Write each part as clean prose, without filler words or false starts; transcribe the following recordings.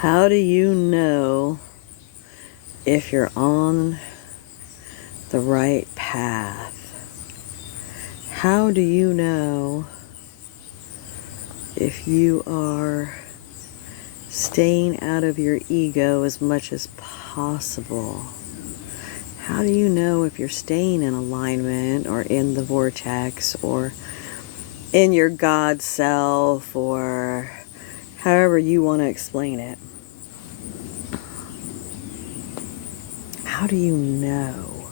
How do you know if you're on the right path? How do you know if you are staying out of your ego as much as possible? How do you know if you're staying in alignment or in the vortex or in your God self, or however you want to explain it? How do you know?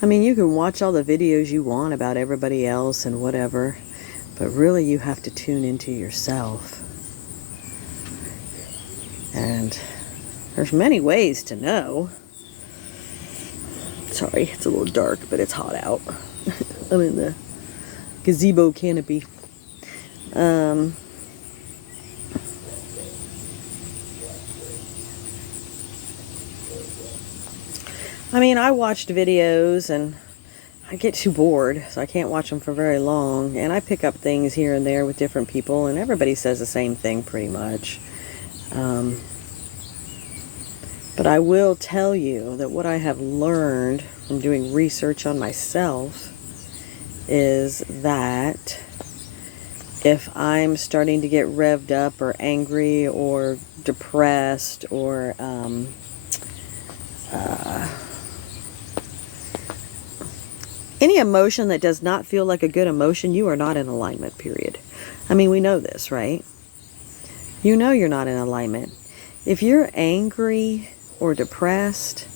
I mean, you can watch all the videos you want about everybody else and whatever, but really you have to tune into yourself. And there's many ways to know. Sorry, it's a little dark, but it's hot out. I'm in the gazebo canopy. I mean, I watched videos and I get too bored, so I can't watch them for very long. And I pick up things here and there with different people, and everybody says the same thing pretty much. But I will tell you that what I have learned from doing research on myself is that if I'm starting to get revved up or angry or depressed or any emotion that does not feel like a good emotion, you are not in alignment, period. I mean, we know this, right? You know you're not in alignment. If you're angry or depressed,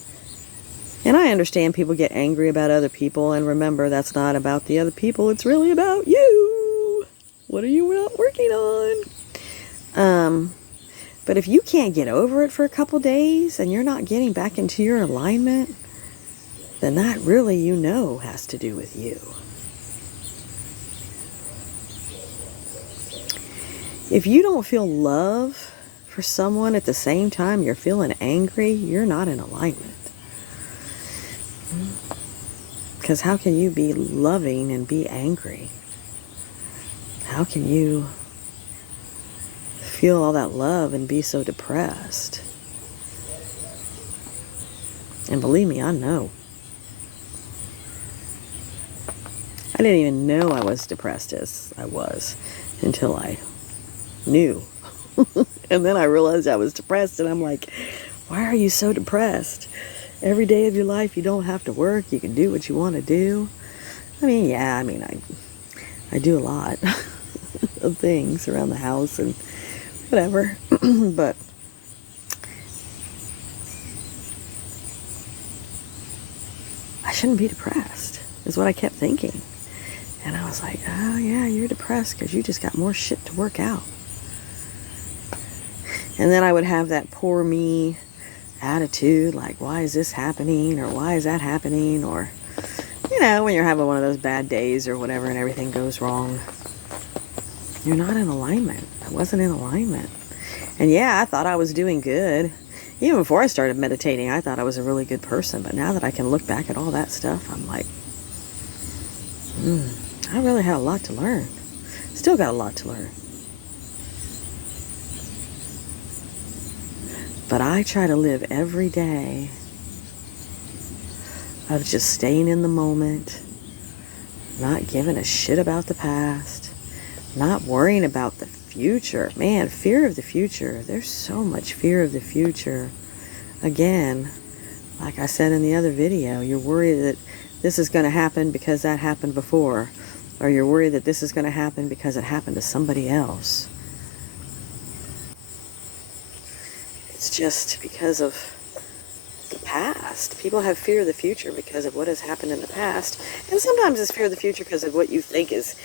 and I understand people get angry about other people, and remember, that's not about the other people, it's really about you. What are you not working on? But if you can't get over it for a couple days and you're not getting back into your alignment, then that really, you know, has to do with you. If you don't feel love for someone at the same time you're feeling angry, you're not in alignment. Because how can you be loving and be angry? How can you feel all that love and be so depressed? And believe me, I know. I didn't even know I was depressed as I was until I knew. And then I realized I was depressed, and I'm like, why are you so depressed? Every day of your life you don't have to work, you can do what you want to do. I mean, yeah, I do a lot of things around the house and whatever. But I shouldn't be depressed, is what I kept thinking. And I was like, oh yeah, you're depressed because you just got more shit to work out. And then I would have that poor me attitude, like, why is this happening? Or why is that happening? Or, you know, when you're having one of those bad days or whatever and everything goes wrong, you're not in alignment. I wasn't in alignment. And yeah, I thought I was doing good. Even before I started meditating, I thought I was a really good person. But now that I can look back at all that stuff, I'm like, I really had a lot to learn. Still got a lot to learn. But I try to live every day of just staying in the moment, not giving a shit about the past, not worrying about the future. Man, fear of the future. There's so much fear of the future. Again, like I said in the other video, you're worried that this is going to happen because that happened before. Or you're worried that this is going to happen because it happened to somebody else. It's just because of the past. People have fear of the future because of what has happened in the past. And sometimes it's fear of the future because of what you think is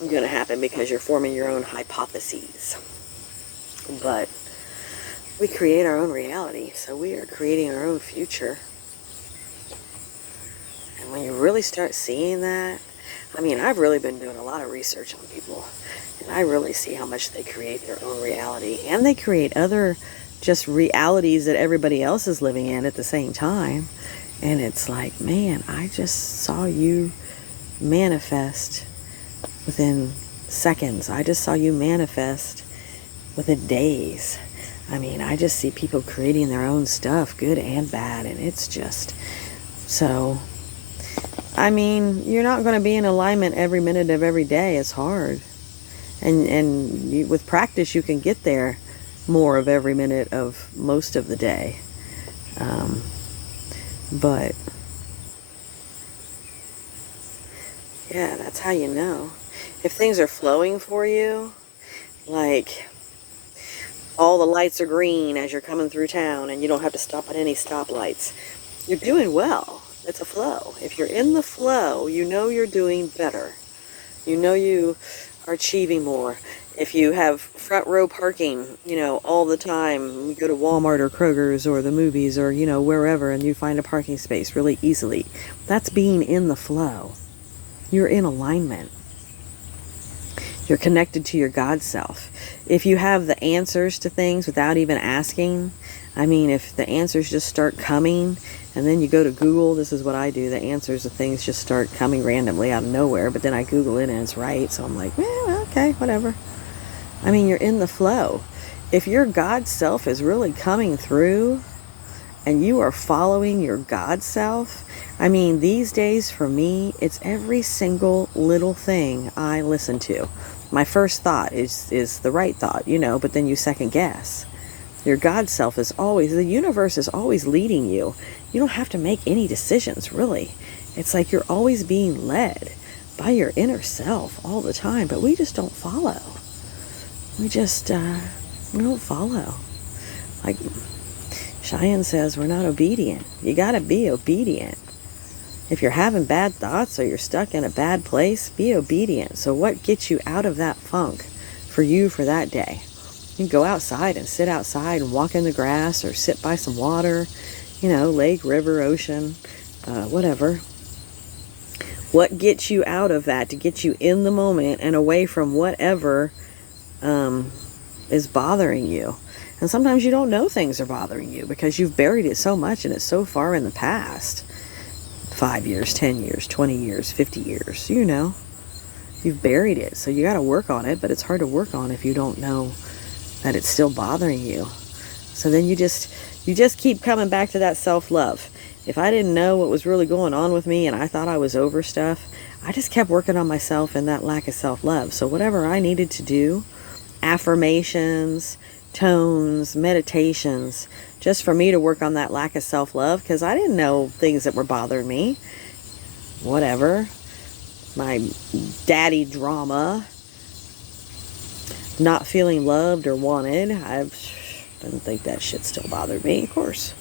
going to happen because you're forming your own hypotheses. But we create our own reality, so we are creating our own future. And when you really start seeing that, I mean, I've really been doing a lot of research on people, and I really see how much they create their own reality, and they create other just realities that everybody else is living in at the same time. And it's like, man, I just saw you manifest within seconds. I just saw you manifest within days. I mean, I just see people creating their own stuff, good and bad, and it's just so. I mean, you're not going to be in alignment every minute of every day. It's hard, and with practice, you can get there more of every minute of most of the day. But yeah, that's how you know. If things are flowing for you, like all the lights are green as you're coming through town and you don't have to stop at any stoplights, you're doing well. It's a flow. If you're in the flow, you know you're doing better. You know you are achieving more. If you have front row parking, all the time, you go to Walmart or Kroger's or the movies or, wherever, and you find a parking space really easily, that's being in the flow. You're in alignment. You're connected to your God self. If you have the answers to things without even asking, I mean, if the answers just start coming, and then you go to Google, this is what I do, the answers to things just start coming randomly out of nowhere, but then I Google it and it's right, so I'm like, okay, whatever. I mean, you're in the flow. If your God self is really coming through, and you are following your God self, I mean, these days for me, it's every single little thing I listen to. My first thought is the right thought, but then you second guess. Your God self is always, the universe is always leading you. You don't have to make any decisions, really. It's like you're always being led by your inner self all the time, but we just don't follow. We don't follow. Like Cheyenne says, we're not obedient. You gotta be obedient. If you're having bad thoughts or you're stuck in a bad place, be obedient. So what gets you out of that funk for you for that day? You can go outside and sit outside and walk in the grass or sit by some water, lake, river, ocean, whatever. What gets you out of that to get you in the moment and away from whatever is bothering you? And sometimes you don't know things are bothering you because you've buried it so much and it's so far in the past. 5 years, 10 years, 20 years, 50 years, You've buried it, so you got to work on it, but it's hard to work on if you don't know that it's still bothering you. So then you just keep coming back to that self-love. If I didn't know what was really going on with me and I thought I was over stuff, I just kept working on myself and that lack of self-love. So whatever I needed to do, affirmations, tones, meditations, just for me to work on that lack of self-love, because I didn't know things that were bothering me. Whatever. My daddy drama, not feeling loved or wanted. I didn't think that shit still bothered me, of course.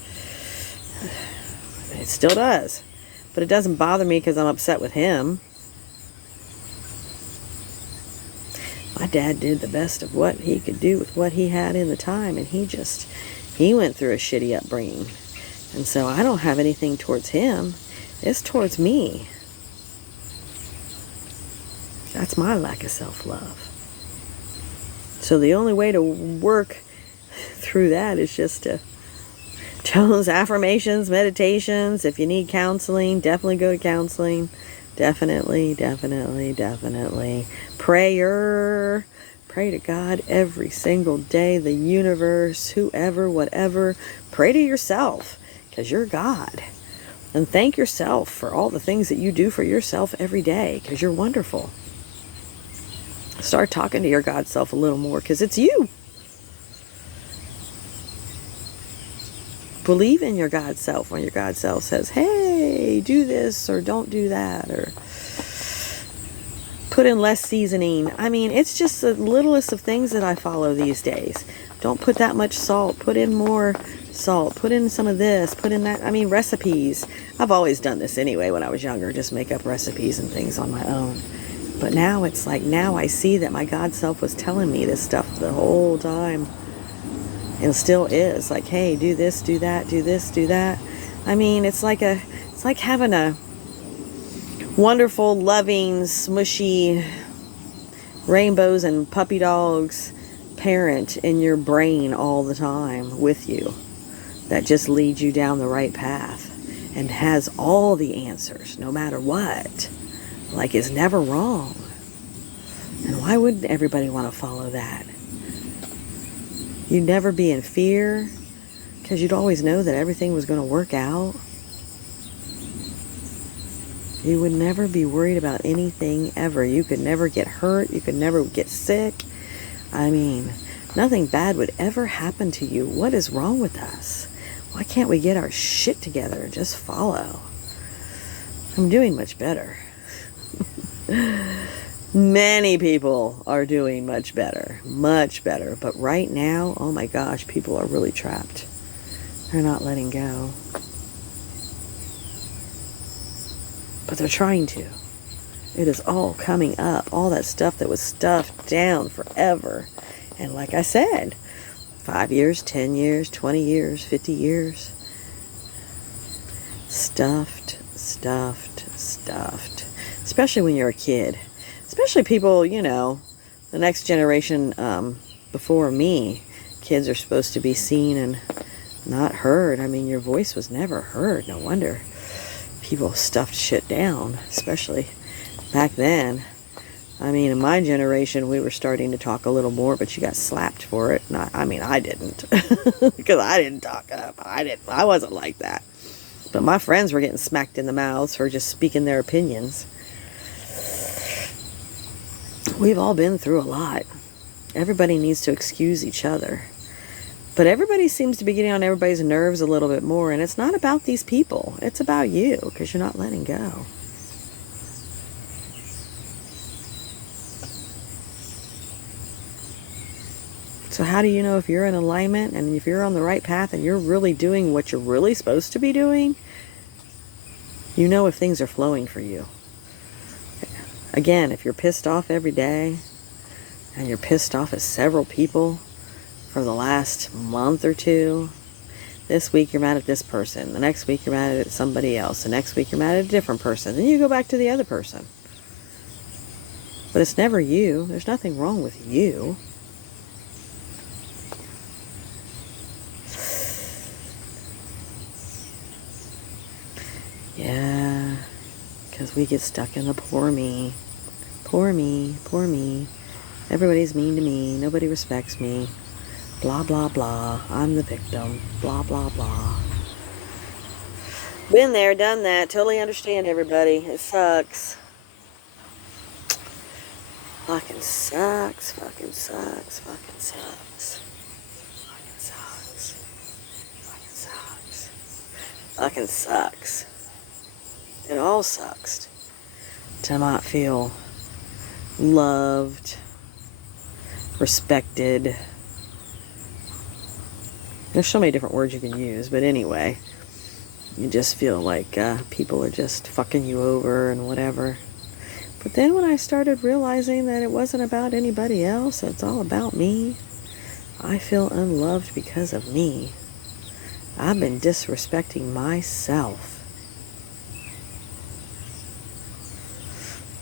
It still does. But it doesn't bother me because I'm upset with him. My dad did the best of what he could do with what he had in the time, and he went through a shitty upbringing. And so I don't have anything towards him. It's towards me. That's my lack of self-love. So the only way to work through that is just to tones, affirmations, meditations. If you need counseling, definitely go to counseling. Definitely. Prayer. Pray to God every single day, the universe, whoever, whatever. Pray to yourself, because you're God. And thank yourself for all the things that you do for yourself every day, because you're wonderful. Start talking to your God self a little more, because it's you. Believe in your God self when your God self says, hey, do this or don't do that, or put in less seasoning. I mean, it's just the littlest of things that I follow these days. Don't put that much salt. Put in more salt. Put in some of this. Put in that. I mean, recipes. I've always done this anyway when I was younger, just make up recipes and things on my own. But now it's like, now I see that my God self was telling me this stuff the whole time. And still is. Like, hey, do this, do that, do this, do that. I mean, it's like having a wonderful, loving, smushy rainbows and puppy dogs parent in your brain all the time with you that just leads you down the right path and has all the answers no matter what. Like, is never wrong. And why wouldn't everybody want to follow that? You'd never be in fear because you'd always know that everything was going to work out. You would never be worried about anything ever. You could never get hurt. You could never get sick. I mean, nothing bad would ever happen to you. What is wrong with us? Why can't we get our shit together and just follow? I'm doing much better. Many people are doing much better. Much better. But right now, oh my gosh, people are really trapped. They're not letting go. But they're trying to. It is all coming up. All that stuff that was stuffed down forever. And like I said, 5 years, 10 years, 20 years, 50 years. Stuffed. Especially when you're a kid. Especially people, you know, the next generation before me. Kids are supposed to be seen and not heard. I mean, your voice was never heard. No wonder people stuffed shit down, especially back then. I mean, in my generation, we were starting to talk a little more, but you got slapped for it. I didn't, because I didn't talk up. I wasn't like that. But my friends were getting smacked in the mouths for just speaking their opinions. We've all been through a lot. Everybody needs to excuse each other. But everybody seems to be getting on everybody's nerves a little bit more. And it's not about these people. It's about you, because you're not letting go. So how do you know if you're in alignment and if you're on the right path and you're really doing what you're really supposed to be doing? You know if things are flowing for you. Again, if you're pissed off every day and you're pissed off at several people for the last month or two, this week you're mad at this person, the next week you're mad at somebody else, the next week you're mad at a different person, then you go back to the other person. But it's never you. There's nothing wrong with you. Yeah, because we get stuck in the poor me. Poor me, poor me. Everybody's mean to me. Nobody respects me. Blah, blah, blah. I'm the victim. Blah, blah, blah. Been there, done that. Totally understand, everybody. It sucks. Fucking sucks. Fucking sucks. Fucking sucks. Fucking sucks. Fucking sucks. Fucking sucks. It all sucks to not feel loved, respected. There's so many different words you can use, but anyway, you just feel like people are just fucking you over and whatever. But then when I started realizing that it wasn't about anybody else, it's all about me, I feel unloved because of me. I've been disrespecting myself.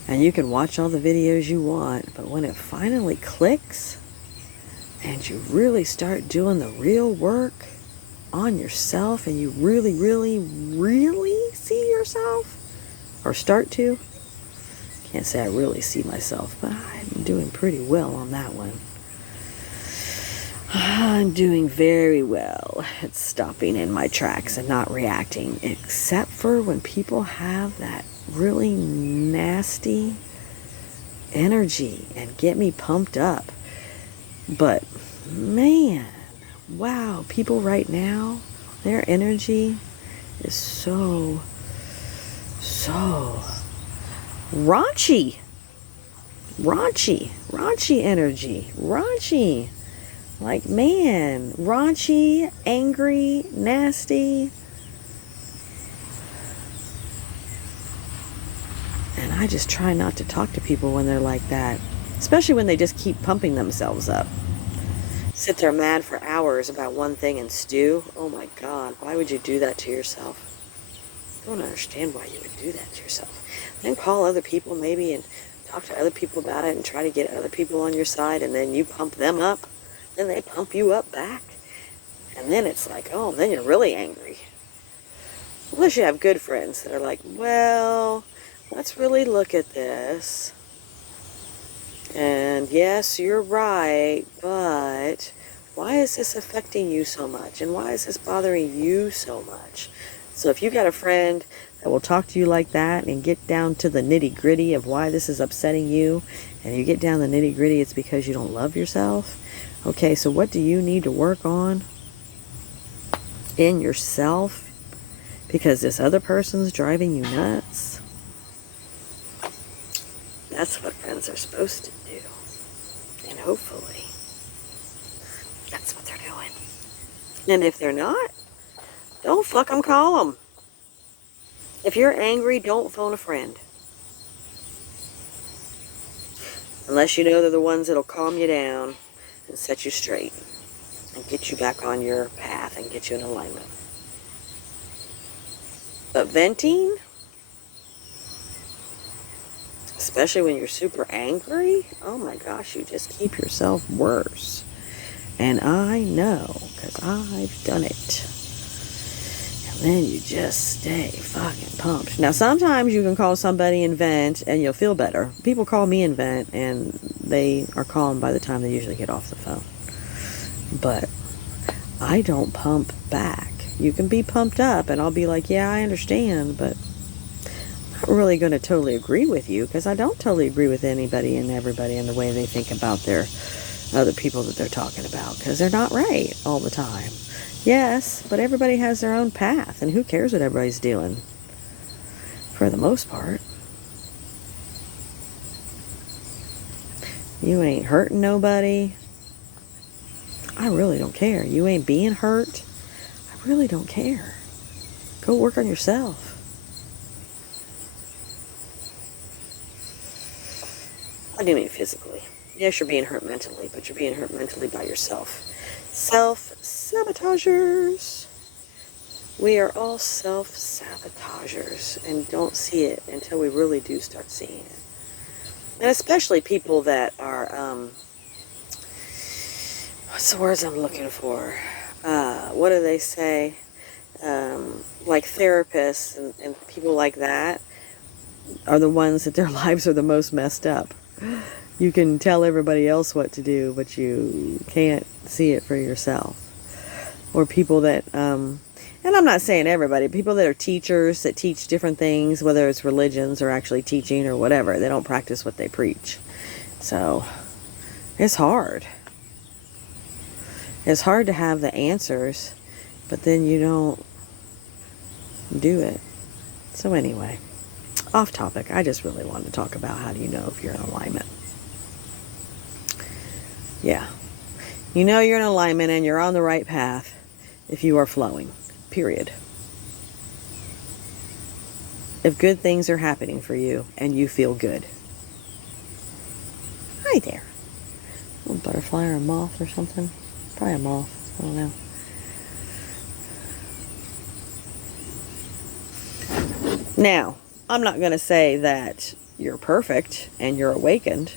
And you can watch all the videos you want, but when it finally clicks and you really start doing the real work on yourself and you really, really, really see yourself, or start to, can't say I really see myself, but I'm doing pretty well on that one. I'm doing very well at stopping in my tracks and not reacting, except for when people have that really nasty energy and get me pumped up. But man, wow, people right now, their energy is so raunchy energy, raunchy. Like, man, raunchy, angry, nasty. And I just try not to talk to people when they're like that. Especially when they just keep pumping themselves up. Sit there mad for hours about one thing and stew. Oh my God, why would you do that to yourself? I don't understand why you would do that to yourself. Then call other people maybe and talk to other people about it and try to get other people on your side, and then you pump them up. Then they pump you up back. And then it's like, oh, then you're really angry. Unless you have good friends that are like, well, let's really look at this. And yes, you're right, but why is this affecting you so much? And why is this bothering you so much? So if you got a friend that will talk to you like that and get down to the nitty gritty of why this is upsetting you, and you get down the nitty gritty, it's because you don't love yourself. Okay, so what do you need to work on in yourself? Because this other person's driving you nuts. That's what friends are supposed to do. And hopefully, that's what they're doing. And if they're not, don't fucking call them. If you're angry, don't phone a friend. Unless you know they're the ones that'll calm you down and set you straight and get you back on your path and get you in alignment. But venting, especially when you're super angry, oh my gosh, you just keep yourself worse. And I know, because I've done it. And then you just stay fucking pumped. Now, sometimes you can call somebody and vent, and you'll feel better. People call me and vent, and they are calm by the time they usually get off the phone. But I don't pump back. You can be pumped up, and I'll be like, yeah, I understand, but I'm not really going to totally agree with you, because I don't totally agree with anybody and everybody in the way they think about their other people that they're talking about, because they're not right all the time. Yes, but everybody has their own path, and who cares what everybody's doing? For the most part. You ain't hurting nobody. I really don't care. You ain't being hurt. I really don't care. Go work on yourself. I do mean physically. Yes, you're being hurt mentally, but you're being hurt mentally by yourself. Self-sabotagers. We are all self-sabotagers and don't see it until we really do start seeing it. And especially people that are, what's the words I'm looking for? What do they say? Like therapists and people like that are the ones that their lives are the most messed up. You can tell everybody else what to do, but you can't see it for yourself. Or people that, and I'm not saying everybody, people that are teachers that teach different things, whether it's religions or actually teaching or whatever. They don't practice what they preach. So, it's hard. It's hard to have the answers, but then you don't do it. So anyway, off topic. I just really wanted to talk about how do you know if you're in alignment. Yeah. You know you're in alignment and you're on the right path if you are flowing. Period. If good things are happening for you and you feel good. Hi there. A butterfly or a moth or something. Probably a moth. I don't know. Now, I'm not going to say that you're perfect and you're awakened.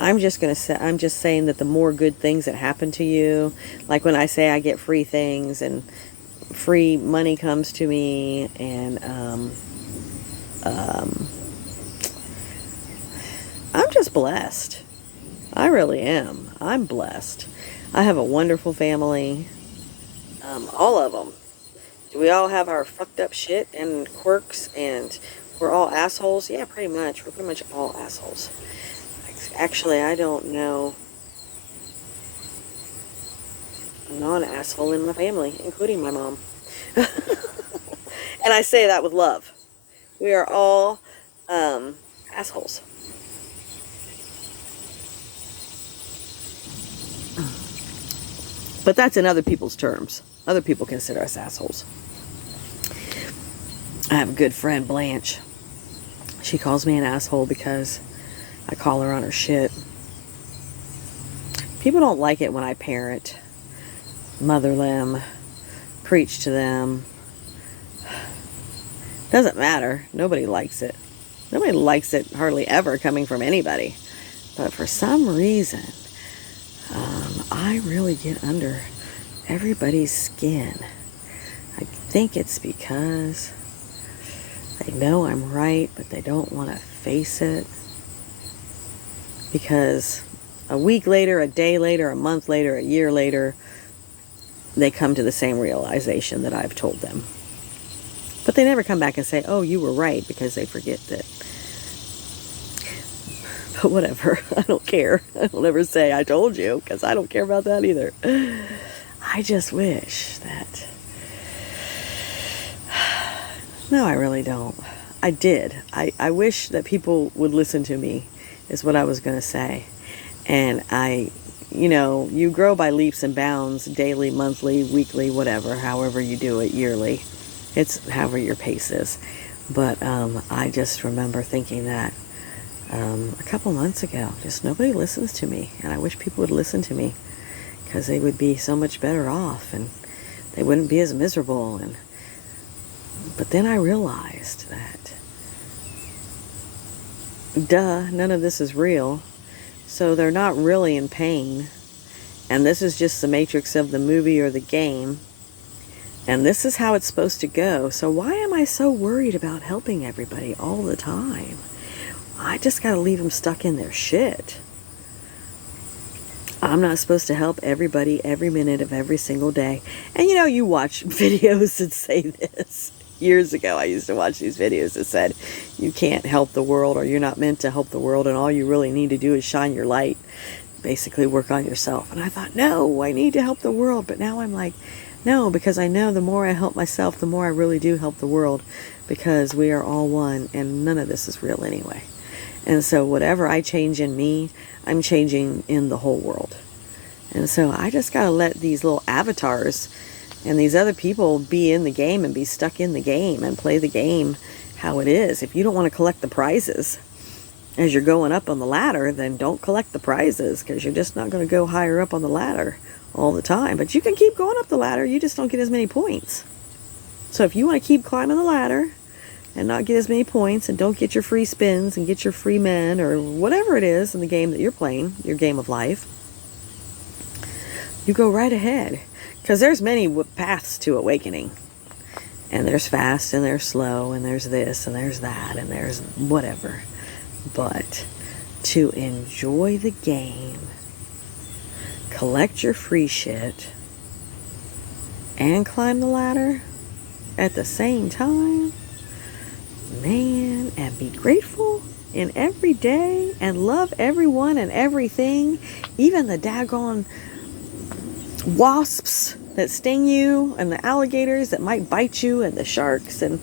I'm just saying that the more good things that happen to you, like when I say I get free things and free money comes to me, and I'm just blessed. I really am. I'm blessed. I have a wonderful family. All of them. Do we all have our fucked up shit and quirks and we're all assholes? Yeah, pretty much. We're pretty much all assholes. Actually, I don't know a non-asshole in my family, including my mom. And I say that with love. We are all assholes. But that's in other people's terms. Other people consider us assholes. I have a good friend, Blanche. She calls me an asshole because I call her on her shit. People don't like it when I parent, mother them, preach to them. Doesn't matter. Nobody likes it. Nobody likes it hardly ever coming from anybody. But for some reason, I really get under everybody's skin. I think it's because they know I'm right, but they don't want to face it. Because a week later, a day later, a month later, a year later, they come to the same realization that I've told them. But they never come back and say, oh, you were right, because they forget that. But whatever, I don't care. I don't ever say I told you, because I don't care about that either. I just wish that... No, I really don't. I did. I wish that people would listen to me, is what I was going to say. And you grow by leaps and bounds, daily, monthly, weekly, whatever, however you do it, yearly. It's however your pace is. But I just remember thinking that a couple months ago, just nobody listens to me. And I wish people would listen to me, because they would be so much better off, and they wouldn't be as miserable. But then I realized that, none of this is real. So they're not really in pain. And this is just the matrix of the movie or the game. And this is how it's supposed to go. So why am I so worried about helping everybody all the time? I just got to leave them stuck in their shit. I'm not supposed to help everybody every minute of every single day. And you watch videos that say this. Years ago, I used to watch these videos that said, you can't help the world, or you're not meant to help the world, and all you really need to do is shine your light. Basically, work on yourself. And I thought, no, I need to help the world. But now I'm like, no, because I know the more I help myself, the more I really do help the world, because we are all one, and none of this is real anyway. And so whatever I change in me, I'm changing in the whole world. And so I just got to let these little avatars and these other people be in the game and be stuck in the game and play the game how it is. If you don't want to collect the prizes as you're going up on the ladder, then don't collect the prizes, because you're just not going to go higher up on the ladder all the time. But you can keep going up the ladder, you just don't get as many points. So if you want to keep climbing the ladder and not get as many points, and don't get your free spins and get your free men or whatever it is in the game that you're playing, your game of life, you go right ahead. Because there's many paths to awakening. And there's fast, and there's slow, and there's this, and there's that, and there's whatever. But to enjoy the game, collect your free shit, and climb the ladder at the same time, man, and be grateful in every day, and love everyone and everything, even the daggone wasps that sting you, and the alligators that might bite you, and the sharks. And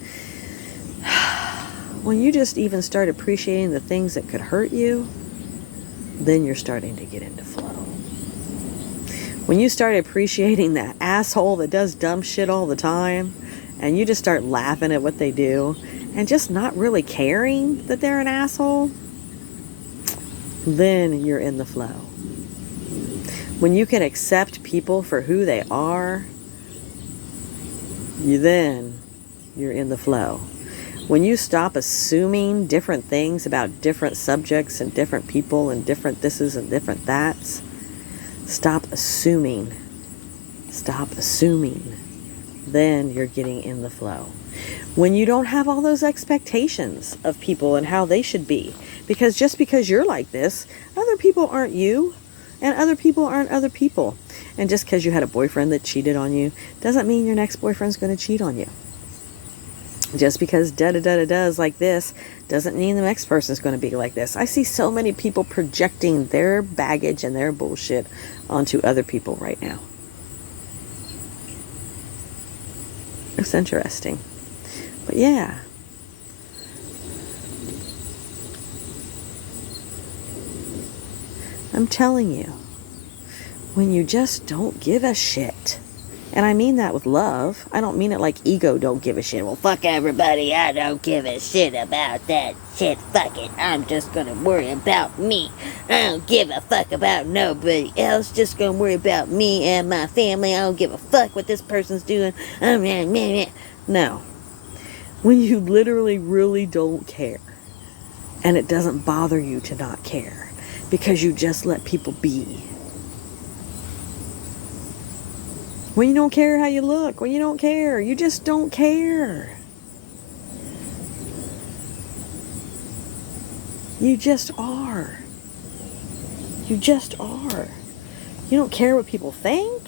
when you just even start appreciating the things that could hurt you, then you're starting to get into flow. When you start appreciating that asshole that does dumb shit all the time, and you just start laughing at what they do, and just not really caring that they're an asshole, then you're in the flow. When you can accept people for who they are, you're in the flow. When you stop assuming different things about different subjects and different people and different thises and different that's, stop assuming. Then you're getting in the flow. When you don't have all those expectations of people and how they should be, because just because you're like this, other people aren't you. And other people aren't other people. And just because you had a boyfriend that cheated on you doesn't mean your next boyfriend's going to cheat on you. Just because da-da-da-da-da is like this doesn't mean the next person's going to be like this. I see so many people projecting their baggage and their bullshit onto other people right now. It's interesting. But yeah. I'm telling you, when you just don't give a shit, and I mean that with love, I don't mean it like ego don't give a shit. Well, fuck everybody, I don't give a shit about that shit, fuck it, I'm just gonna worry about me. I don't give a fuck about nobody else, just gonna worry about me and my family. I don't give a fuck what this person's doing. No. When you literally really don't care, and it doesn't bother you to not care, because you just let people be. When you don't care how you look, when you don't care, you just don't care. You just are. You just are. You don't care what people think.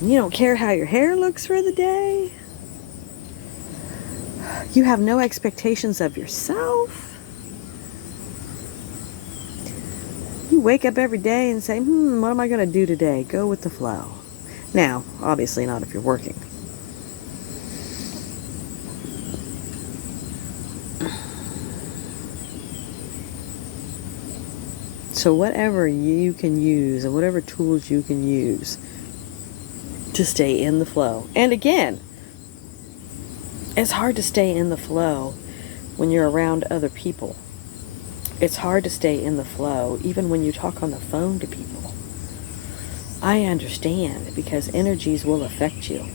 You don't care how your hair looks for the day. You have no expectations of yourself. You wake up every day and say, what am I going to do today? Go with the flow. Now, obviously not if you're working. So whatever you can use and whatever tools you can use to stay in the flow. And again, it's hard to stay in the flow when you're around other people. It's hard to stay in the flow even when you talk on the phone to people. I understand because energies will affect you.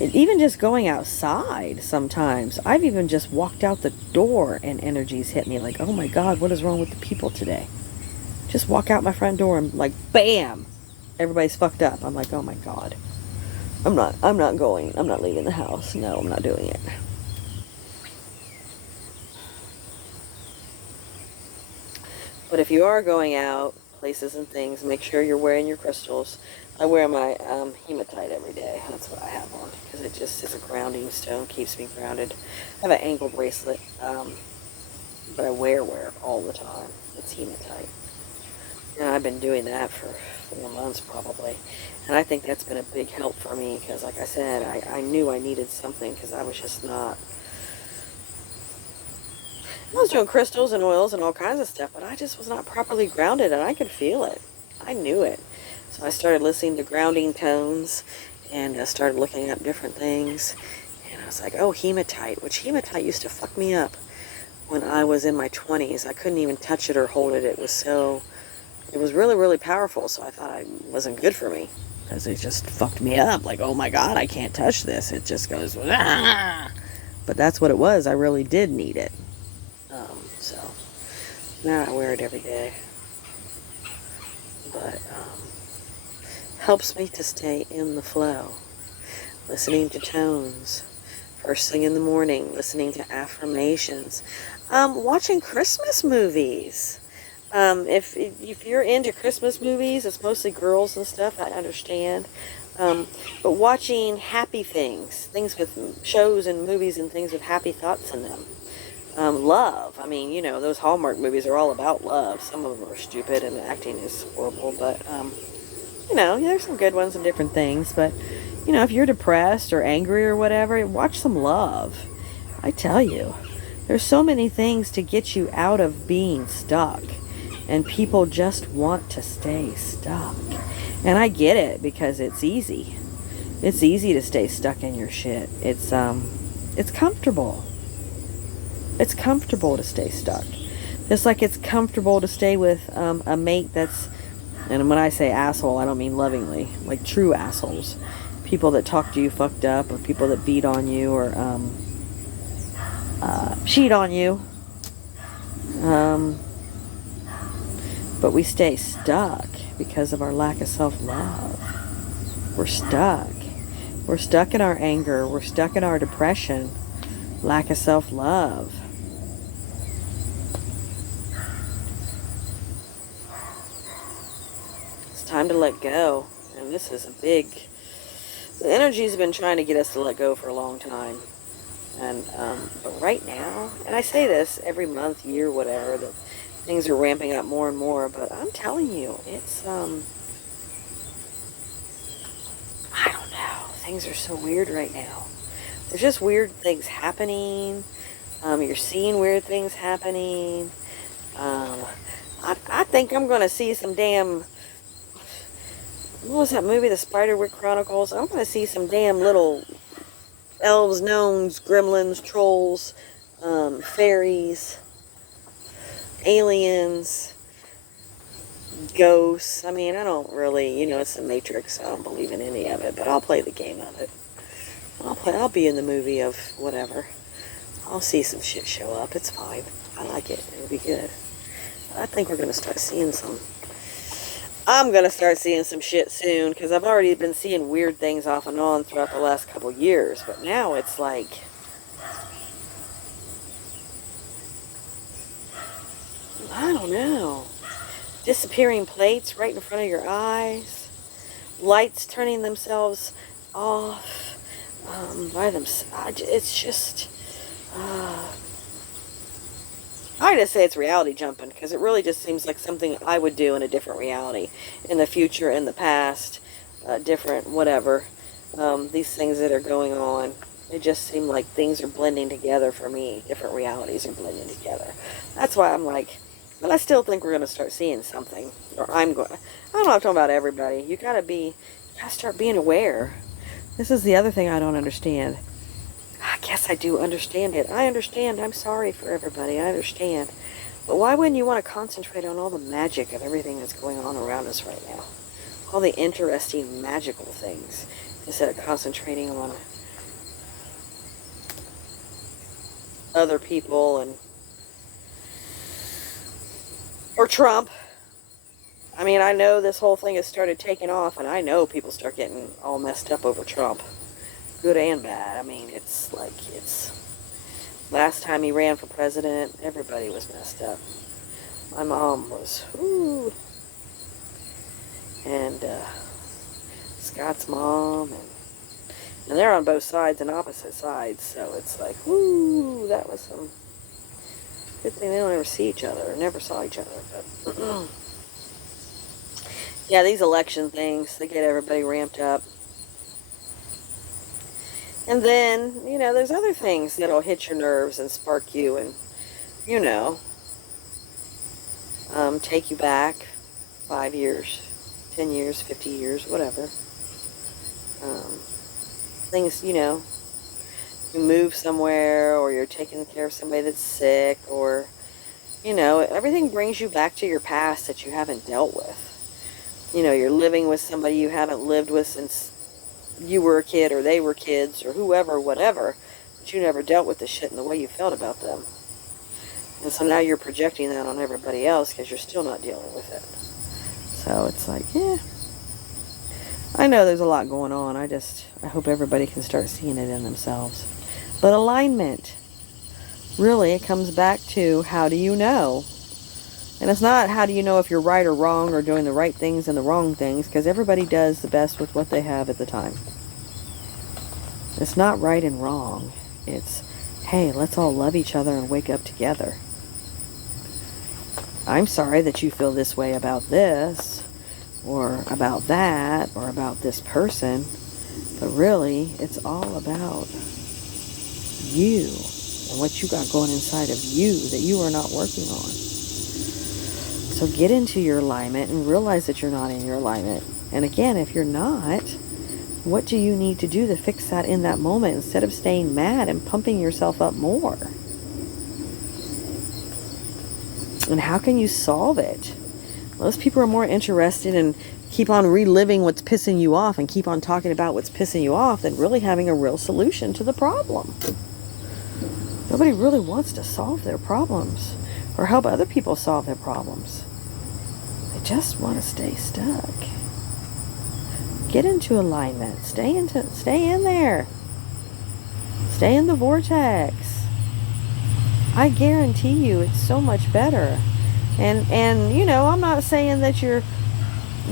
Even just going outside sometimes. I've even just walked out the door and energies hit me like, oh my God, what is wrong with the people today? Just walk out my front door and like, bam, everybody's fucked up. I'm like, oh my God. I'm not leaving the house. No, I'm not doing it. But if you are going out, places and things, make sure you're wearing your crystals. I wear my hematite every day. That's what I have on because it just is a grounding stone, keeps me grounded. I have an ankle bracelet, but I wear it all the time. It's hematite. And I've been doing that for 4 months probably. And I think that's been a big help for me because, like I said, I knew I needed something because I was just not... I was doing crystals and oils and all kinds of stuff, but I just was not properly grounded, and I could feel it. I knew it. So I started listening to grounding tones, and I started looking up different things. And I was like, oh, hematite, which hematite used to fuck me up when I was in my 20s. I couldn't even touch it or hold it. It was really, really powerful, so I thought it wasn't good for me because it just fucked me up. Like, oh my God, I can't touch this. It just goes, ah! But that's what it was. I really did need it. So now I wear it every day. But helps me to stay in the flow. Listening to tones. First thing in the morning, listening to affirmations. Watching Christmas movies. If you're into Christmas movies, it's mostly girls and stuff, I understand. But watching happy things with shows and movies and things with happy thoughts in them. Love. I mean, you know, those Hallmark movies are all about love. Some of them are stupid and the acting is horrible, but, you know, there's some good ones and different things. But, you know, if you're depressed or angry or whatever, watch some love. I tell you, there's so many things to get you out of being stuck. And people just want to stay stuck. And I get it because it's easy. It's easy to stay stuck in your shit. It's comfortable. It's comfortable to stay stuck. Just like it's comfortable to stay with a mate that's, and when I say asshole, I don't mean lovingly, like true assholes. People that talk to you fucked up, or people that beat on you, or cheat on you. But we stay stuck because of our lack of self-love. We're stuck. We're stuck in our anger. We're stuck in our depression. Lack of self-love. It's time to let go. And this is a big... The energy's been trying to get us to let go for a long time. And but right now, and I say this every month, year, whatever, that things are ramping up more and more, but I'm telling you, it's, I don't know, things are so weird right now. There's just weird things happening. You're seeing weird things happening. I think I'm going to see some damn, what was that movie, The Spiderwick Chronicles? I'm going to see some damn little elves, gnomes, gremlins, trolls, fairies, aliens, ghosts. I mean, I don't really, you know, it's the Matrix, so I don't believe in any of it, but I'll play the game of it. I'll be in the movie of whatever. I'll see some shit show up. It's fine. I like it. It'll be good. I think we're going to start seeing some... I'm going to start seeing some shit soon, because I've already been seeing weird things off and on throughout the last couple years, but now it's like... I don't know. disappearing plates right in front of your eyes, lights turning themselves off by themselves. It's just, I just say it's reality jumping, because it really just seems like something I would do in a different reality, in the future, in the past, different whatever. These things that are going on, it just seem like things are blending together for me. Different realities are blending together. That's why I'm like, but I still think we're going to start seeing something. Or I'm going, I don't know, I'm talking about everybody. You gotta start being aware. This is the other thing I don't understand. I guess I do understand it. I understand. I'm sorry for everybody. I understand. But why wouldn't you want to concentrate on all the magic of everything that's going on around us right now? All the interesting, magical things, instead of concentrating on other people and or Trump. I mean, I know this whole thing has started taking off, and I know people start getting all messed up over Trump, good and bad. I mean, it's like, last time he ran for president, everybody was messed up. My mom was, ooh, and Scott's mom, and they're on both sides and opposite sides, so it's like, ooh, that was some good thing they don't ever see each other, or never saw each other, but yeah, these election things, they get everybody ramped up. And then, you know, there's other things that'll hit your nerves and spark you and, you know, take you back 5 years, 10 years, 50 years, whatever. Things, you know, you move somewhere, or you're taking care of somebody that's sick, or, you know, everything brings you back to your past that you haven't dealt with. You know, you're living with somebody you haven't lived with since you were a kid, or they were kids, or whoever, whatever, but you never dealt with the shit in the way you felt about them. And so now you're projecting that on everybody else because you're still not dealing with it. So it's like, yeah. I know there's a lot going on. I hope everybody can start seeing it in themselves. But alignment, really, it comes back to, how do you know? And it's not how do you know if you're right or wrong, or doing the right things and the wrong things, because everybody does the best with what they have at the time. It's not right and wrong. It's, hey, let's all love each other and wake up together. I'm sorry that you feel this way about this, or about that, or about this person, but really, it's all about you and what you got going inside of you that you are not working on. So get into your alignment and realize that you're not in your alignment. And again, if you're not, what do you need to do to fix that in that moment, instead of staying mad and pumping yourself up more? And how can you solve it? Most people are more interested in keep on reliving what's pissing you off and keep on talking about what's pissing you off than really having a real solution to the problem. Nobody really wants to solve their problems or help other people solve their problems. They just want to stay stuck. Get into alignment. Stay in there. Stay in the vortex. I guarantee you it's so much better. And you know, I'm not saying that you're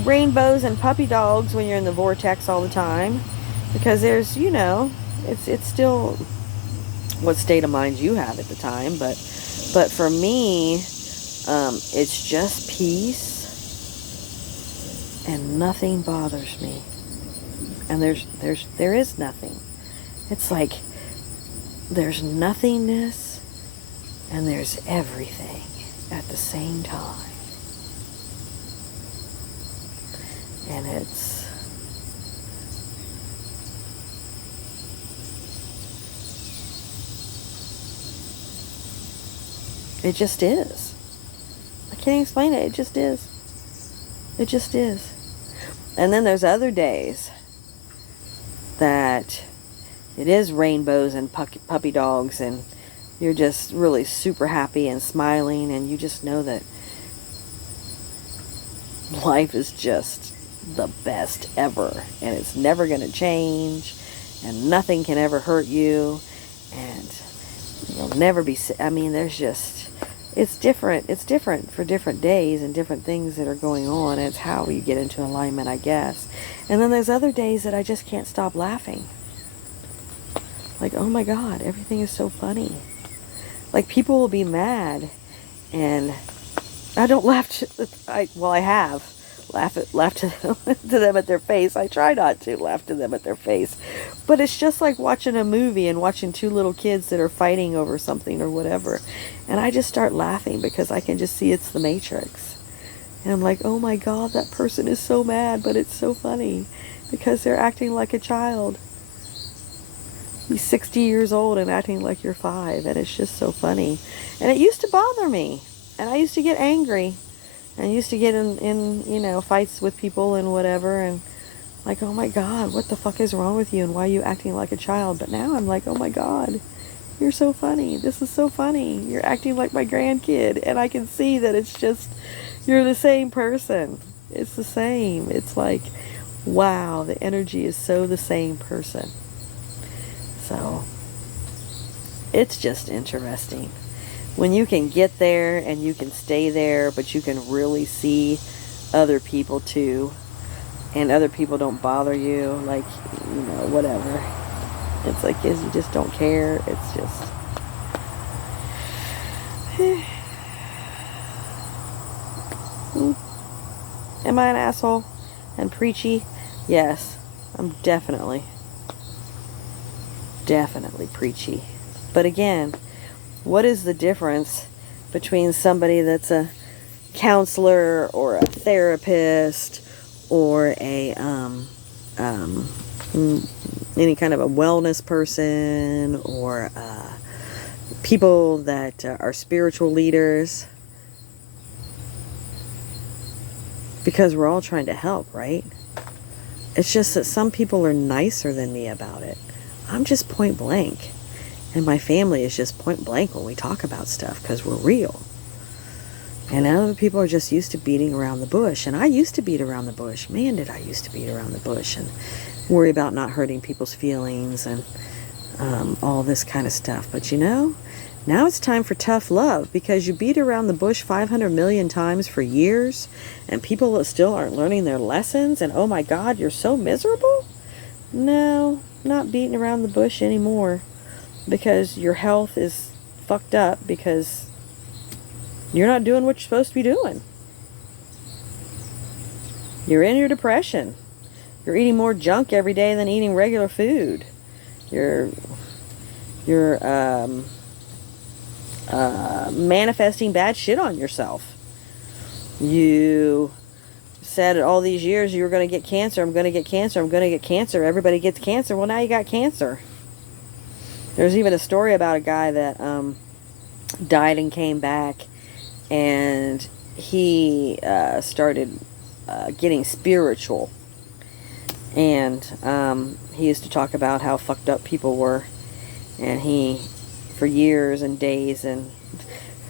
rainbows and puppy dogs when you're in the vortex all the time, because there's, you know, it's still what state of mind you have at the time, but for me, it's just peace, and nothing bothers me. And there is nothing. It's like there's nothingness and there's everything at the same time. And it just is. I can't explain it. It just is. It just is. And then there's other days that it is rainbows and puppy dogs, and you're just really super happy and smiling, and you just know that life is just the best ever, and it's never going to change, and nothing can ever hurt you, and you'll never be sick. I mean, there's just, it's different. It's different for different days and different things that are going on. It's how you get into alignment, I guess. And then there's other days that I just can't stop laughing. Like, oh my God, everything is so funny. Like, people will be mad, and I don't laugh I have laughed to them, to them at their face. I try not to laugh to them at their face. But it's just like watching a movie and watching two little kids that are fighting over something or whatever. And I just start laughing because I can just see it's the Matrix. And I'm like, oh my God, that person is so mad, but it's so funny because they're acting like a child. He's 60 years old and acting like you're 5, and it's just so funny. And it used to bother me, and I used to get angry, and I used to get in you know, fights with people and whatever, and like, oh my God, what the fuck is wrong with you, and why are you acting like a child? But now I'm like, oh my God, you're so funny. This is so funny. You're acting like my grandkid, and I can see that it's just, you're the same person. It's the same. It's like, wow, the energy is so the same person. So, it's just interesting. When you can get there and you can stay there, but you can really see other people too, and other people don't bother you, like, you know, whatever. It's like, you just don't care. It's just... Am I an asshole and preachy? Yes, I'm definitely preachy. But again, what is the difference between somebody that's a counselor or a therapist or a any kind of a wellness person or people that are spiritual leaders? Because we're all trying to help, right? It's just that some people are nicer than me about it. I'm just point blank. And my family is just point blank when we talk about stuff because we're real. And other people are just used to beating around the bush. And I used to beat around the bush. Man, did I used to beat around the bush and worry about not hurting people's feelings and all this kind of stuff. But you know, now it's time for tough love because you beat around the bush 500 million times for years and people still aren't learning their lessons. And oh my God, you're so miserable? No, not beating around the bush anymore because your health is fucked up because you're not doing what you're supposed to be doing. You're in your depression. You're eating more junk every day than eating regular food. You're manifesting bad shit on yourself. You said all these years you were going to get cancer. I'm going to get cancer. I'm going to get cancer. Everybody gets cancer. Well, now you got cancer. There's even a story about a guy that died and came back, and he started getting spiritual. And he used to talk about how fucked up people were. And he, for years and days and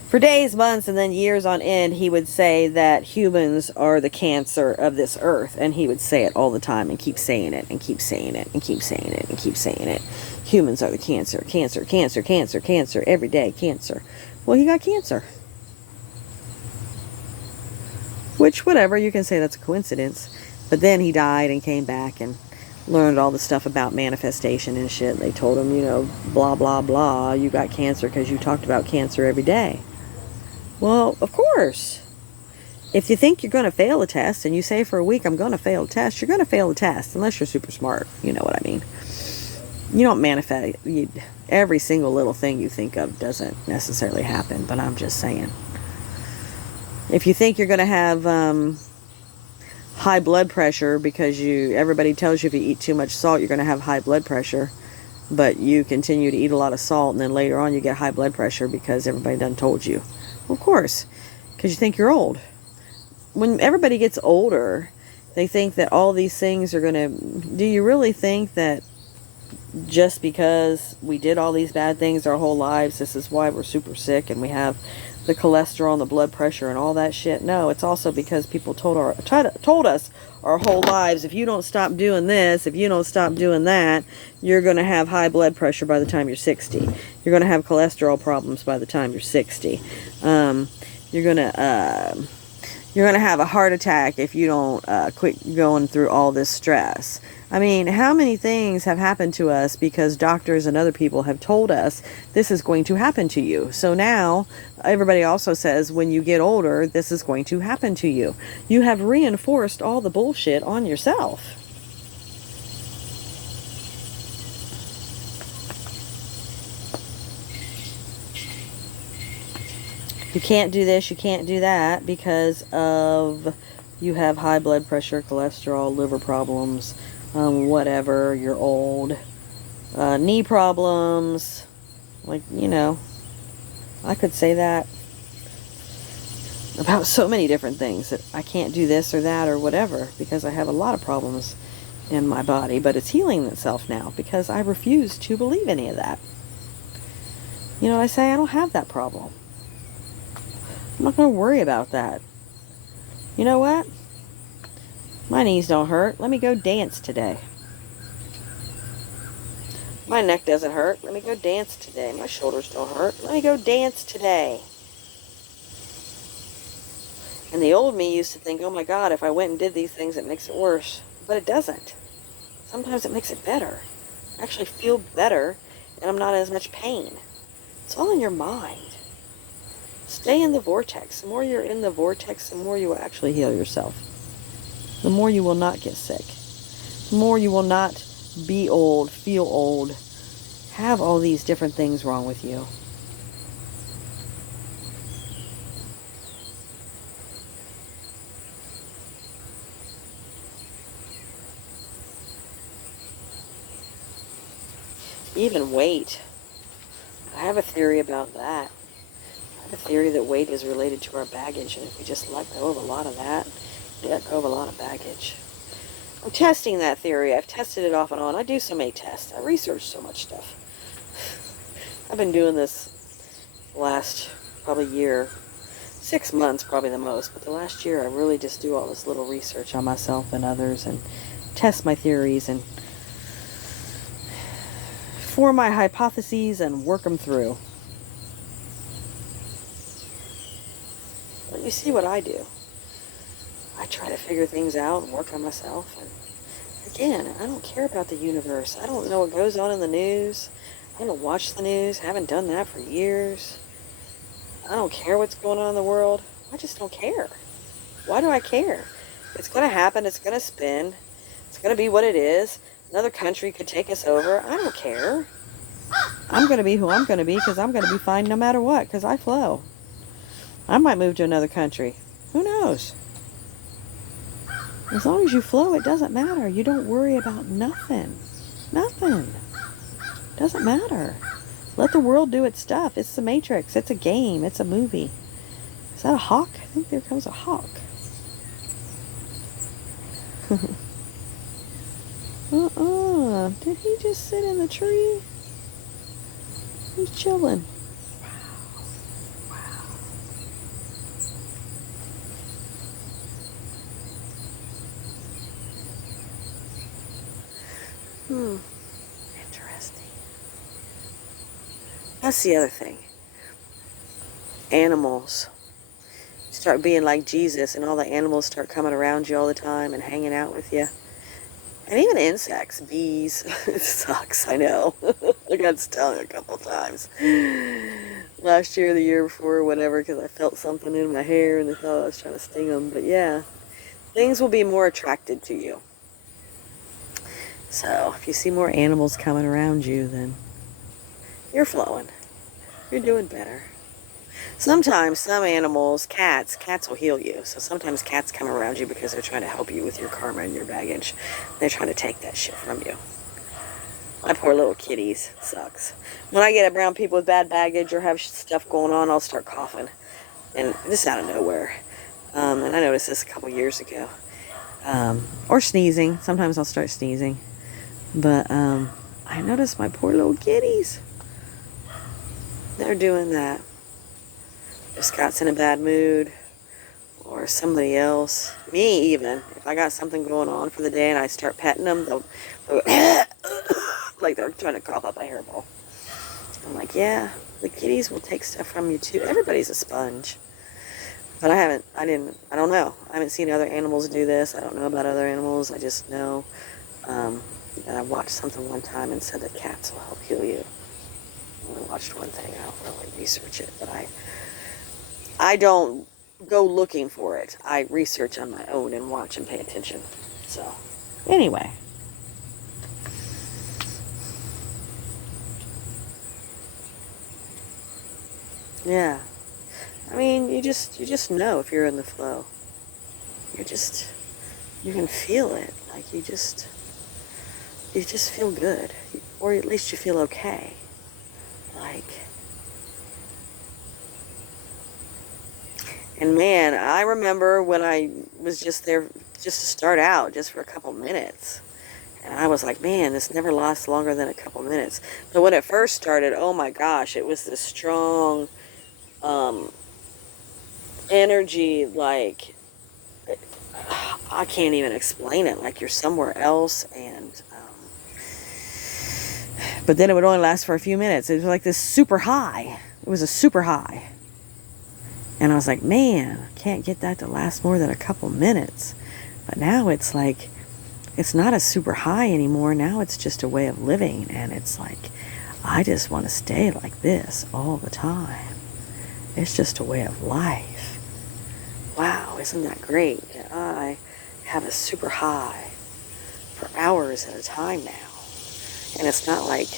for days, months, and then years on end, he would say that humans are the cancer of this earth. And he would say it all the time and keep saying it and keep saying it and keep saying it and keep saying it. Humans are the cancer, cancer, cancer, cancer, cancer, every day, cancer. Well, he got cancer. Which, whatever, you can say that's a coincidence. But then he died and came back and learned all the stuff about manifestation and shit. They told him, you know, blah, blah, blah, you got cancer because you talked about cancer every day. Well, of course. If you think you're going to fail a test and you say for a week, I'm going to fail a test, you're going to fail a test unless you're super smart. You know what I mean? You don't manifest. Every single little thing you think of doesn't necessarily happen, but I'm just saying. If you think you're going to have high blood pressure because everybody tells you if you eat too much salt, you're going to have high blood pressure, but you continue to eat a lot of salt, and then later on you get high blood pressure because everybody done told you. Well, of course, because you think you're old. When everybody gets older, they think that all these things are going to... Do you really think that just because we did all these bad things our whole lives, this is why we're super sick and we have the cholesterol and the blood pressure and all that shit. No, it's also because people told us our whole lives, if you don't stop doing this, if you don't stop doing that, you're going to have high blood pressure by the time you're 60. You're going to have cholesterol problems by the time you're 60. You're going to have a heart attack if you don't quit going through all this stress. I mean, how many things have happened to us because doctors and other people have told us this is going to happen to you? So now everybody also says when you get older, this is going to happen to you. You have reinforced all the bullshit on yourself. You can't do this, you can't do that because of you have high blood pressure, cholesterol, liver problems, whatever, you're old, knee problems, like, you know, I could say that about so many different things, that I can't do this or that or whatever because I have a lot of problems in my body, but it's healing itself now because I refuse to believe any of that. You know what I say? I don't have that problem. I'm not going to worry about that. You know what? My knees don't hurt. Let me go dance today. My neck doesn't hurt. Let me go dance today. My shoulders don't hurt. Let me go dance today. And the old me used to think, oh my God, if I went and did these things, it makes it worse. But it doesn't. Sometimes it makes it better. I actually feel better, and I'm not in as much pain. It's all in your mind. Stay in the vortex. The more you're in the vortex, the more you will actually heal yourself. The more you will not get sick. The more you will not be old, feel old, have all these different things wrong with you. Even weight. I have a theory about that. I have a theory that weight is related to our baggage, and if we just let go of a lot of that, we let go of a lot of baggage. I'm testing that theory. I've tested it off and on. I do so many tests. I research so much stuff. I've been doing this last probably year, 6 months probably the most, but the last year I really just do all this little research on myself and others and test my theories and form my hypotheses and work them through. But you see what I do. I try to figure things out and work on myself. And again, I don't care about the universe. I don't know what goes on in the news. I don't watch the news. I haven't done that for years. I don't care what's going on in the world. I just don't care. Why do I care? It's going to happen. It's going to spin. It's going to be what it is. Another country could take us over. I don't care. I'm going to be who I'm going to be because I'm going to be fine no matter what because I flow. I might move to another country. Who knows? As long as you flow, it doesn't matter. You don't worry about nothing. Nothing. Doesn't matter. Let the world do its stuff. It's the Matrix. It's a game. It's a movie. Is that a hawk? I think there comes a hawk. Did he just sit in the tree? He's chilling. Interesting. That's the other thing. Animals. Start being like Jesus and all the animals start coming around you all the time and hanging out with you. And even insects, bees. It sucks, I know. I got stung a couple times. Last year, the year before, whatever, because I felt something in my hair and they thought I was trying to sting them. But yeah, things will be more attracted to you. So if you see more animals coming around you, then you're flowing. You're doing better. Sometimes some animals, cats will heal you. So sometimes cats come around you because they're trying to help you with your karma and your baggage. They're trying to take that shit from you. My poor little kitties. It sucks. When I get around people with bad baggage or have stuff going on, I'll start coughing. And just out of nowhere. And I noticed this a couple years ago. Or sneezing. Sometimes I'll start sneezing. But I noticed my poor little kitties. They're doing that. if Scott's in a bad mood, or somebody else, me even, if I got something going on for the day and I start petting them, they'll like they're trying to cough up a hairball. I'm like, yeah, the kitties will take stuff from you too. Everybody's a sponge. But I don't know. I haven't seen other animals do this. I don't know about other animals. I just know that I watched something one time and said that cats will help heal you. I watched one thing. I don't really research it, but I don't go looking for it. I research on my own and watch and pay attention. So, anyway. Yeah. I mean, you just know if you're in the flow. You can feel it. Like you just feel good. Or at least you feel okay. Like, and man, I remember when I was just there just to start out, just for a couple minutes. And I was like, man, this never lasts longer than a couple minutes. But when it first started, oh my gosh, it was this strong energy, like, I can't even explain it, like you're somewhere else. And but then it would only last for a few minutes. It was like this super high. It was a super high. And I was like, man, I can't get that to last more than a couple minutes. But now it's like, it's not a super high anymore. Now it's just a way of living. And it's like, I just want to stay like this all the time. It's just a way of life. Wow, isn't that great? That I have a super high for hours at a time now. And it's not like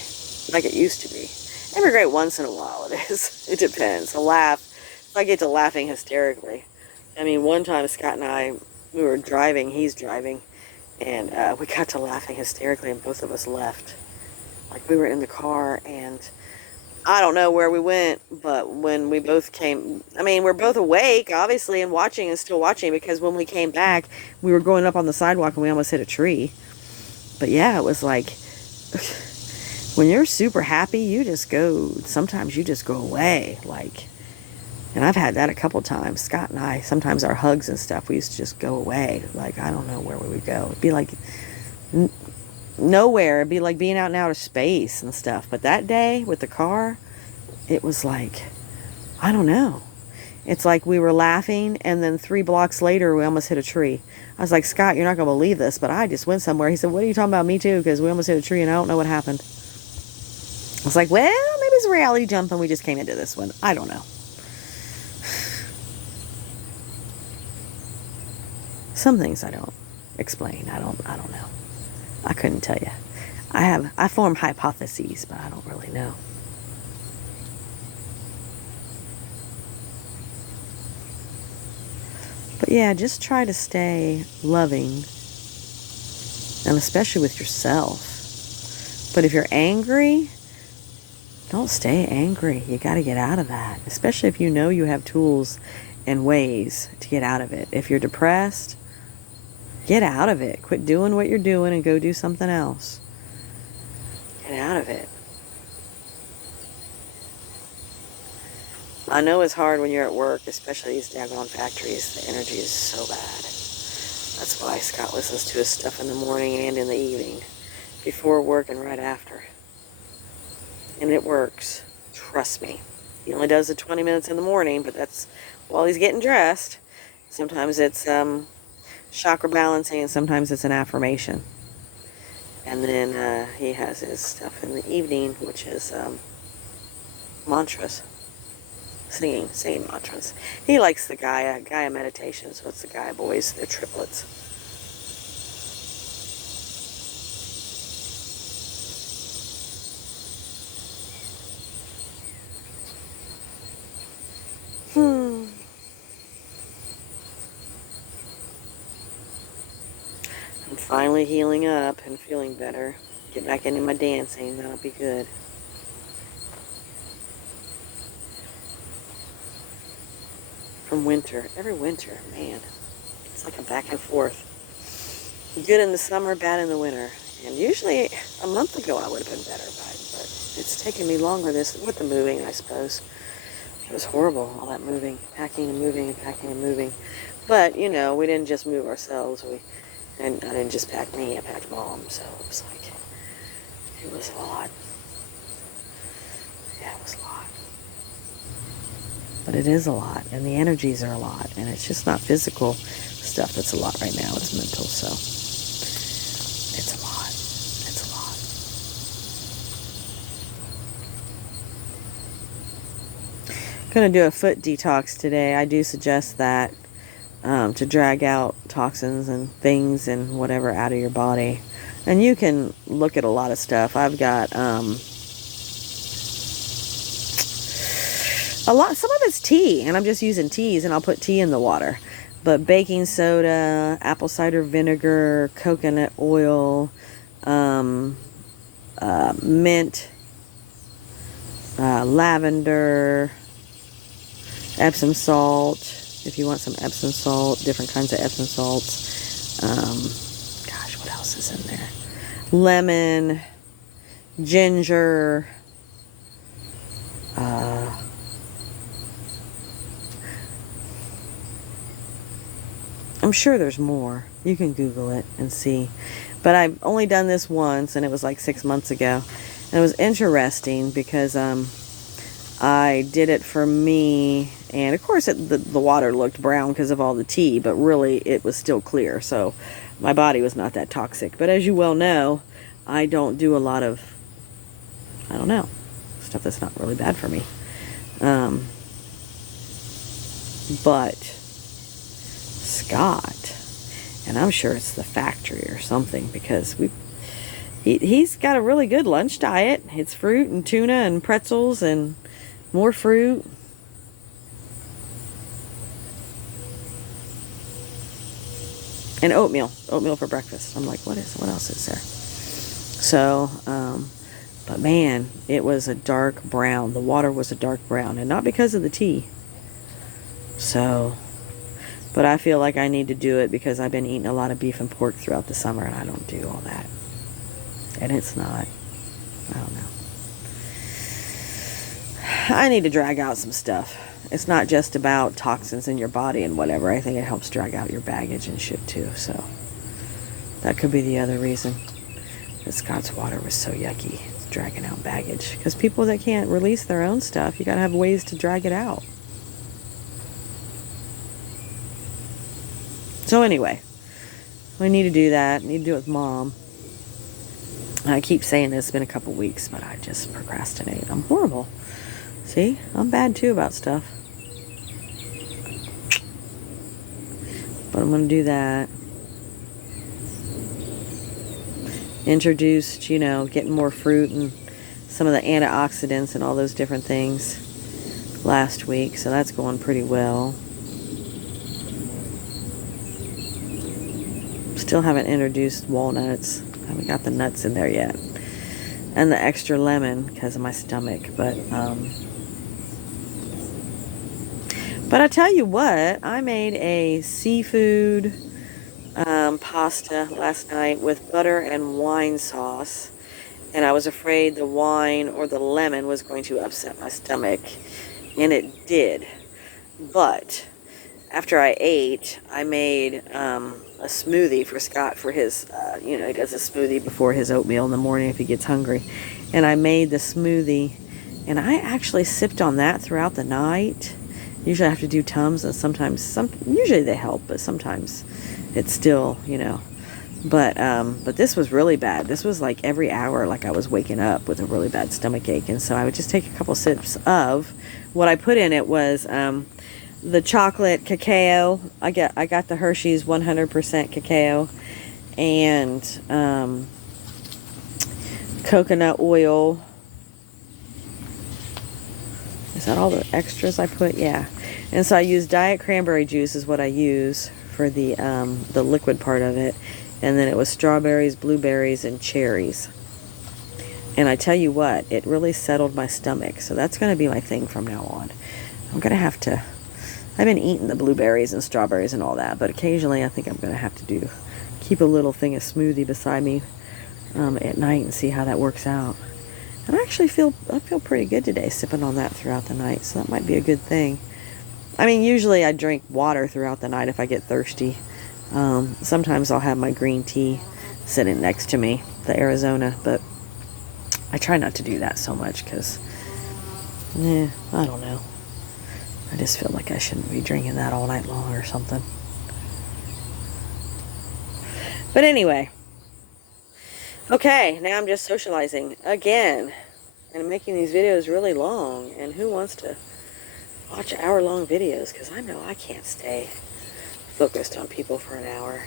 it used to be. Every great once in a while it is. It depends. A laugh. If I get to laughing hysterically. I mean, one time Scott and I, we were driving, he's driving, and we got to laughing hysterically and both of us left. Like we were in the car and I don't know where we went, but when we both came, I mean, we're both awake, obviously, and watching and still watching, because when we came back, we were going up on the sidewalk and we almost hit a tree. But yeah, it was like, when you're super happy, you just go, sometimes you just go away, like, and I've had that a couple times. Scott and I, sometimes our hugs and stuff, we used to just go away. Like, I don't know where we would go. It'd be like nowhere. It'd be like being out in outer space and stuff. But that day with the car, it was like, I don't know. It's like we were laughing, and then 3 blocks later, we almost hit a tree. I was like, Scott, you're not going to believe this, but I just went somewhere. He said, what are you talking about? Me too, because we almost hit a tree, and I don't know what happened. I was like, well, maybe it's a reality jump, and we just came into this one. I don't know. Some things I don't explain. I don't know. I couldn't tell you. I form hypotheses, but I don't really know. But yeah, just try to stay loving, and especially with yourself. But if you're angry, don't stay angry. You got to get out of that, especially if you know you have tools and ways to get out of it. If you're depressed, get out of it. Quit doing what you're doing and go do something else. Get out of it. I know it's hard when you're at work, especially these daggone factories. The energy is so bad. That's why Scott listens to his stuff in the morning and in the evening. Before work and right after. And it works. Trust me. He only does the 20 minutes in the morning, but that's while he's getting dressed. Sometimes it's chakra balancing, and sometimes it's an affirmation. And then he has his stuff in the evening, which is mantras. Singing mantras. He likes the Gaia meditation, so it's the Gaia boys, they're triplets. I'm finally healing up and feeling better. Get back into my dancing, that'll be good. From winter, every winter, man, it's like a back and forth. Good in the summer, bad in the winter. And usually a month ago I would have been better, but it's taken me longer with the moving, I suppose. It was horrible, all that moving, packing and moving and packing and moving. But, you know, we didn't just move ourselves. And I didn't just pack me, I packed Mom. So it was like, it was a lot. Yeah, it was a lot. But it is a lot, and the energies are a lot, and it's just not physical stuff that's a lot right now. It's mental, so it's a lot. It's a lot. Going to do a foot detox today. I do suggest that to drag out toxins and things and whatever out of your body. And you can look at a lot of stuff. I've got some of it's tea, and I'm just using teas, and I'll put tea in the water. But baking soda, apple cider vinegar, coconut oil, mint, lavender, Epsom salt. If you want some Epsom salt, different kinds of Epsom salts. Gosh, what else is in there? Lemon, ginger, I'm sure there's more. You can Google it and see. But I've only done this once, and it was like 6 months ago. And it was interesting because I did it for me. And of course, the water looked brown because of all the tea. But really, it was still clear. So my body was not that toxic. But as you well know, I don't do a lot of, I don't know, stuff that's not really bad for me. But Scott, and I'm sure it's the factory or something, because he's got a really good lunch diet. It's fruit and tuna and pretzels and more fruit. And oatmeal for breakfast. I'm like, what else is there? So, but man, it was a dark brown. The water was a dark brown, and not because of the tea. So, but I feel like I need to do it because I've been eating a lot of beef and pork throughout the summer, and I don't do all that. And it's not, I don't know. I need to drag out some stuff. It's not just about toxins in your body and whatever. I think it helps drag out your baggage and shit too. So that could be the other reason that Scott's water was so yucky. It's dragging out baggage. Because people that can't release their own stuff, you got to have ways to drag it out. So anyway, we need to do that. I need to do it with Mom. I keep saying this, it's been a couple weeks, but I just procrastinate. I'm horrible. See, I'm bad too about stuff. But I'm going to do that. Introduced, getting more fruit and some of the antioxidants and all those different things last week. So that's going pretty well. Still haven't introduced walnuts. Haven't got the nuts in there yet. And the extra lemon because of my stomach. But I tell you what, I made a seafood pasta last night with butter and wine sauce. And I was afraid the wine or the lemon was going to upset my stomach. And it did. But after I ate, I made a smoothie for Scott for his, he does a smoothie before his oatmeal in the morning if he gets hungry. And I made the smoothie, and I actually sipped on that throughout the night. Usually I have to do Tums, and usually they help, but sometimes it's still, But this was really bad. This was like every hour, like I was waking up with a really bad stomach ache. And so I would just take a couple sips of what I put in it was, the chocolate cacao. I got the Hershey's 100% cacao, and coconut oil. Is that all the extras I put? Yeah. And so I use diet cranberry juice is what I use for the liquid part of it, and then it was strawberries, blueberries, and cherries. And I tell you what, it really settled my stomach. So that's going to be my thing from now on. I'm going to have to. I've been eating the blueberries and strawberries and all that, but occasionally I think I'm going to have to keep a little thing of smoothie beside me at night and see how that works out. And I feel pretty good today sipping on that throughout the night, so that might be a good thing. I mean, usually I drink water throughout the night if I get thirsty. Sometimes I'll have my green tea sitting next to me, the Arizona, but I try not to do that so much because, I don't know. I just feel like I shouldn't be drinking that all night long or something. But anyway, okay, now I'm just socializing again and making these videos really long. And who wants to watch hour-long videos? Because I know I can't stay focused on people for an hour.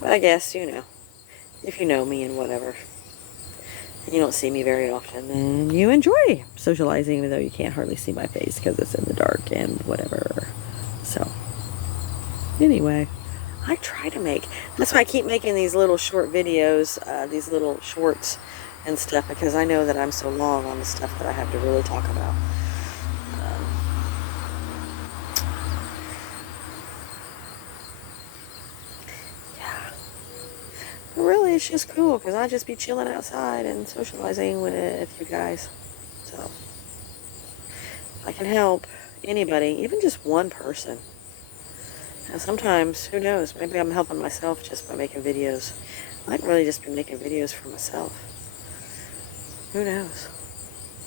But I guess, if you know me and whatever, and you don't see me very often, then you enjoy socializing, even though you can't hardly see my face because it's in the dark and whatever. So, anyway, I try to that's why I keep making these little short videos, these little shorts and stuff, because I know that I'm so long on the stuff that I have to really talk about. Really, it's just cool because I'll just be chilling outside and socializing with you guys. So, if I can help anybody, even just one person. And sometimes, who knows, maybe I'm helping myself just by making videos. I might really just be making videos for myself. Who knows?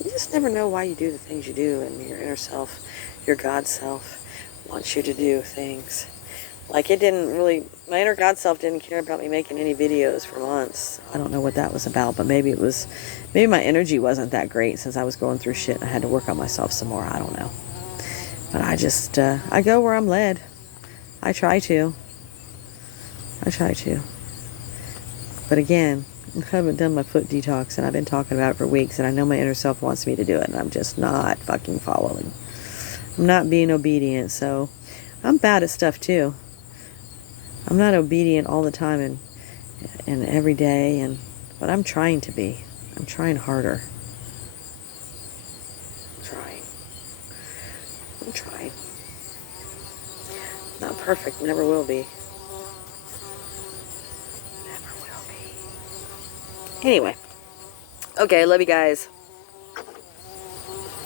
You just never know why you do the things you do, and your inner self, your God self, wants you to do things. Like, my inner God self didn't care about me making any videos for months. I don't know what that was about, but maybe my energy wasn't that great since I was going through shit and I had to work on myself some more. I don't know. But I go where I'm led. I try to. But again, I haven't done my foot detox, and I've been talking about it for weeks, and I know my inner self wants me to do it, and I'm just not fucking following. I'm not being obedient, so I'm bad at stuff too. I'm not obedient all the time and every day, but I'm trying to be. I'm trying harder. I'm trying. Not perfect, never will be. Never will be. Anyway. Okay, love you guys.